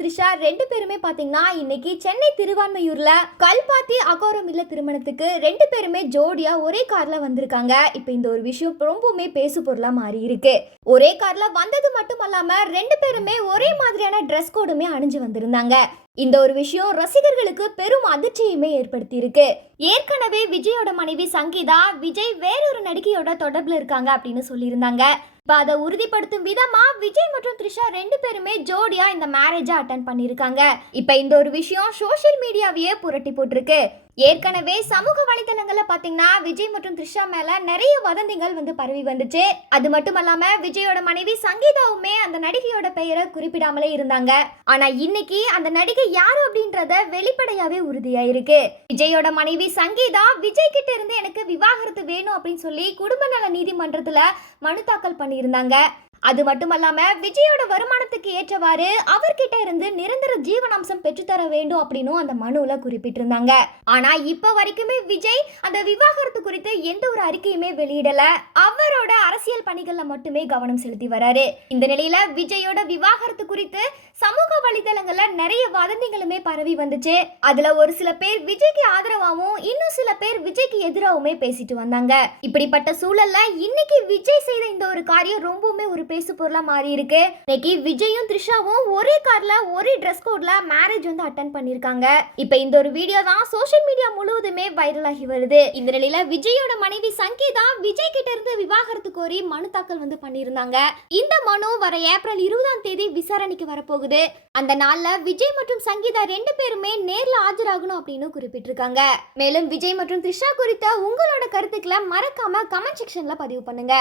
த்ரிஷா ரெண்டு பேருமே பாத்தீங்கன்னா இன்னைக்கு சென்னை திருவான்மையூர்ல கல்பாத்தி அகோரம் இல்ல திருமணத்துக்கு ரெண்டு பேருமே ஜோடியா ஒரே கார்ல வந்திருக்காங்க. இப்ப இந்த ஒரு விஷயம் ரொம்பவுமே பேசு பொருளா மாறி இருக்கு. ஒரே கார்ல வந்தது மட்டும் அல்லாம ரெண்டு பேருமே ஒரே மாதிரியான ட்ரெஸ் கோடுமே அணிஞ்சு வந்திருந்தாங்க. இந்த ஒரு விஷயம் ரசிகர்களுக்கு பெரும் அதிர்ச்சியுமே ஏற்படுத்தி இருக்கு. ஏற்கனவே விஜயோட மனைவி சங்கீதா விஜய் வேறொரு நடிகையோட தொடர்புல இருக்காங்க அப்படின்னு சொல்லியிருந்தாங்க. இப்ப அதை உறுதிப்படுத்தும் விதமா விஜய் மற்றும் த்ரிஷா ரெண்டு பேருமே ஜோடியா இந்த மேரேஜை அட்டெண்ட் பண்ணிருக்காங்க. இப்ப இந்த ஒரு விஷயம் சோசியல் மீடியாவையே புரட்டி போட்டிருக்கு. ஏற்கனவே சமூக வலைதளங்கள்ல பாத்தீங்கன்னா விஜய் மற்றும் த்ரிஷா மேல நிறைய வதந்திகள் பரவி வந்துச்சு. அது மட்டும் இல்லாம விஜயோட மனைவி சங்கீதாவுமே அந்த நடிகையோட பெயரை குறிப்பிடாமலே இருந்தாங்க. ஆனா இன்னைக்கு அந்த நடிகை யாரு அப்படின்றத வெளிப்படையாவே உறுதியாயிருக்கு. விஜயோட மனைவி சங்கீதா விஜய் கிட்ட இருந்து எனக்கு விவாகரத்து வேணும் அப்படின்னு சொல்லி குடும்ப நல நீதிமன்றத்துல மனு தாக்கல் பண்ணியிருந்தாங்க. அது மட்டுமல்லாம விஜயோட வருமானத்துக்கு ஏற்றவாறு அவர்கிட்ட இருந்து நிரந்தர ஜீவனாம்சம் பெற்றுத்தர வேண்டும் அப்படின்னு அந்த மனுல குறிப்பிட்டிருந்தாங்க. ஆனா இப்ப வரைக்குமே விஜய் அந்த விவாகரத்து குறித்து எந்த ஒரு அறிக்கையுமே வெளியிடல. அவரோட அரசியல் பணிகள்ல மட்டுமே கவனம் செலுத்தி வராரு. இந்த நிலையில விஜயோட விவாகரத்து குறித்து சமூக வலைதளங்கள்ல நிறைய வதந்திகளுமே பரவி வந்துச்சு. அதுல ஒரு சில பேர் விஜய்க்கு ஆதரவாகவும் இன்னும் சில பேர் விஜய்க்கு எதிராகவுமே பேசிட்டு வந்தாங்க. இப்படிப்பட்ட சூழல்ல இன்னைக்கு விஜய் செய்த இந்த ஒரு காரியம் ரொம்பவுமே ஒரு பேசு பொருளா மாறி இருக்கு. இன்னைக்கு விஜயும் த்ரிஷாவும் ஒரே கார்ல ஒரே ட்ரெஸ் கோட்ல மேரேஜ் அட்டெண்ட் பண்ணிருக்காங்க. இப்ப இந்த ஒரு வீடியோ தான் சோஷியல் மீடியா முழுவதுமே வைரல் ஆகி வருது. இந்த நிலையில விஜயோட மனைவி சங்கீதா விஜய் கிட்ட இருந்து விவாகரத்து கோரி மனு தாக்கல் பண்ணியிருந்தாங்க. இந்த மனு வர ஏப்ரல் 20ஆம் தேதி விசாரணைக்கு வரப்போகுது. அந்த நாள்ல விஜய் மற்றும் சங்கீதா ரெண்டு பேருமே நேர்ல ஆஜராகணும் அப்படின்னு குறிப்பிட்டிருக்காங்க. மேலும் விஜய் மற்றும் த்ரிஷா குறித்த உங்களோட கருத்துக்களை மறக்காம கமெண்ட் செக்ஷன்ல பதிவு பண்ணுங்க.